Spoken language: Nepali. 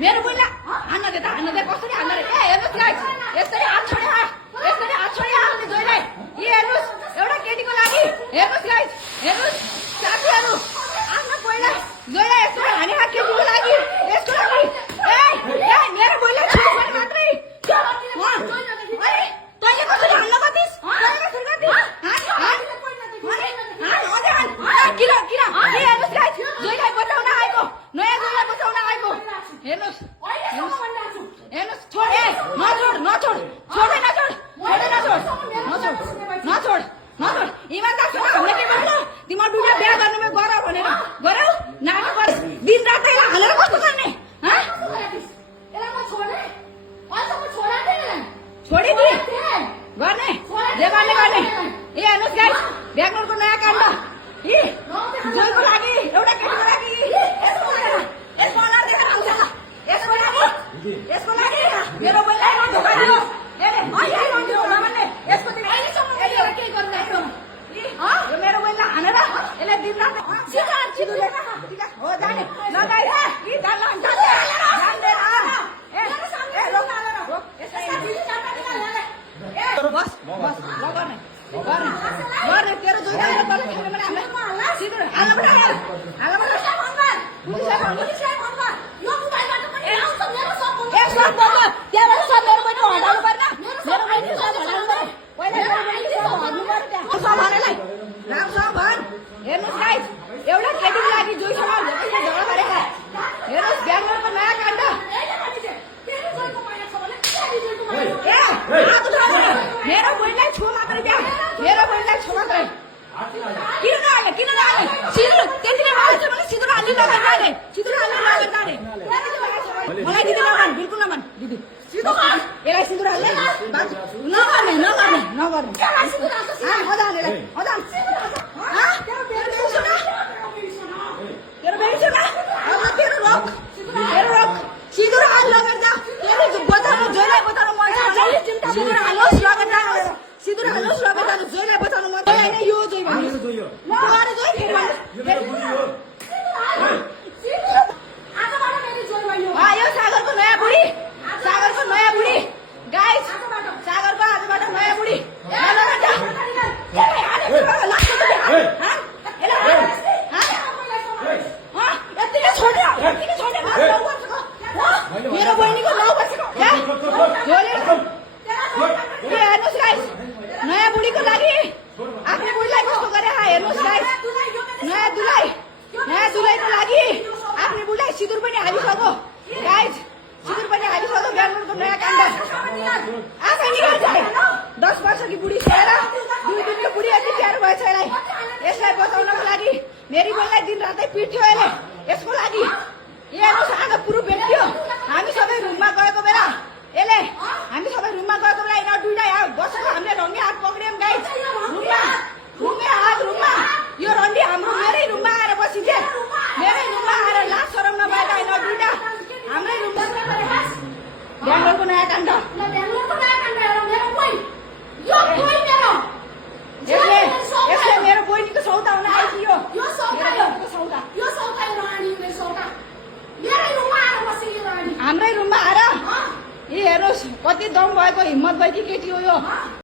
मेरो बुइला हान्न दे कसरी हान्न रे? ए हेर्नुस् गाइस, यसरी हात छोड्यो हामीले जोइलाई। ए हेर्नुस्, एउटा केटीको लागि हेर्नुस् गाइस, हेर्नुस् साथीहरु, आफ्नो पहिला जोइलाई यसरी हाने केटीको लागि, यसको लागि। ए मेरो बुइला छोड्नु मात्रै। अरे तैले कसरी हान्न गतिस? किन हेर्नुस् गाइस, जोइलाई बचाउन आएको, नयाँ जोइलाई बचाउन आएको। हेर्नुस् छोड, नछोड। इमानदारसँग हामीले के भन्नु? तिम्रो दुईटा बिहा गर्नुमा गर भनेर गरौ, नानी गर। दिन रात यसलाई हालेर कस्तो गर्ने? छोडिदि गर्ने, जे गर्ने। ए हेर्नुस् गाइस, ब्याङ्गलोरको नयाँ काण्ड। जोइको लागि, एउटा केटीको लागि, यसको लागि मेरो बुइलाई धोका दियो। यो मेरो बुइलाई हानेर यसले दिन रात हो जाने गर्ने तेरो जोइ हेर्नुस् गाइस, एउटा केटीको लागि जोइसँग झगडा गरेको। हेर्नुस् ब्याङ्गलोरको नयाँ काण्ड। मेरो बुइलाई छो मात्रै बिहा, मेरो बुइलाई छो मात्रै। किन नहाल्ने? सिन्दुर त्यतिले माग्छ भने सिन्दुर हाल्ने लगेर जाने। मलाई दिदी नभन्, बिल्कुल नभन् दिदी। यसलाई सिन्दुर हाल्ने नगर्ने। तेरो रोक सिन्दुर हाल लगेर जा। बचाउनु, जोइलाई बचाउनु मन छ भने सिन्दुर हाल्नुहोस्, लगेर जानुहोस्। सिन्दुर हाल्नुहोस्, लगेर जानुहोस्। जोइलाई बचाउनु मन छ भने यो जोइ भन्नुहोस्। यो सागरको नयाँ बुढी गाइस, सागरको आजबाट नयाँ बुढी। मेरो बहिनीको 9 वर्षको हेर्नुहोस् गाइस, नयाँ बुढीको लागि आफ्नो बुढीलाई कस्तो गरे। हेर्नुहोस् गाइस, नयाँ दुलाईको लागि आफ्नो बुढीलाई सिन्दुर पनि हालिसक्यो गाइस, ब्याङ्गलोरको नयाँ काण्ड। आफै निकाल्छ 10 वर्षकी बुढी छोडेर 2 दिनको बुढी यति प्यारो भएछ यसलाई बचाउनको लागि। मेरी बुढीलाई दिन रातै पिट्थ्यो यसको लागि। हेर्नुहोस् आज पुरो भेटियो। हामी सबै रुममा गएको बेला यिनीहरू दुईटा यहाँ बसेको हामीले रङ्गे हात पक्रियौँ गाइस। रुममा यो रन्डी हाम्रो मेरै रुममा आएर बसिथे। मेरै रुममा आएर लाज शरम नभएका यिनीहरू दुईटा हाम्रै रुममा। ब्याङ्गलोरको नयाँ काण्ड। यसले मेरो बहिनीको सौदा हुन आइदियो। हाम्रै रुममा आएर हेर्नुहोस् कति दम भएको हिम्मत भएकी केटी हो यो।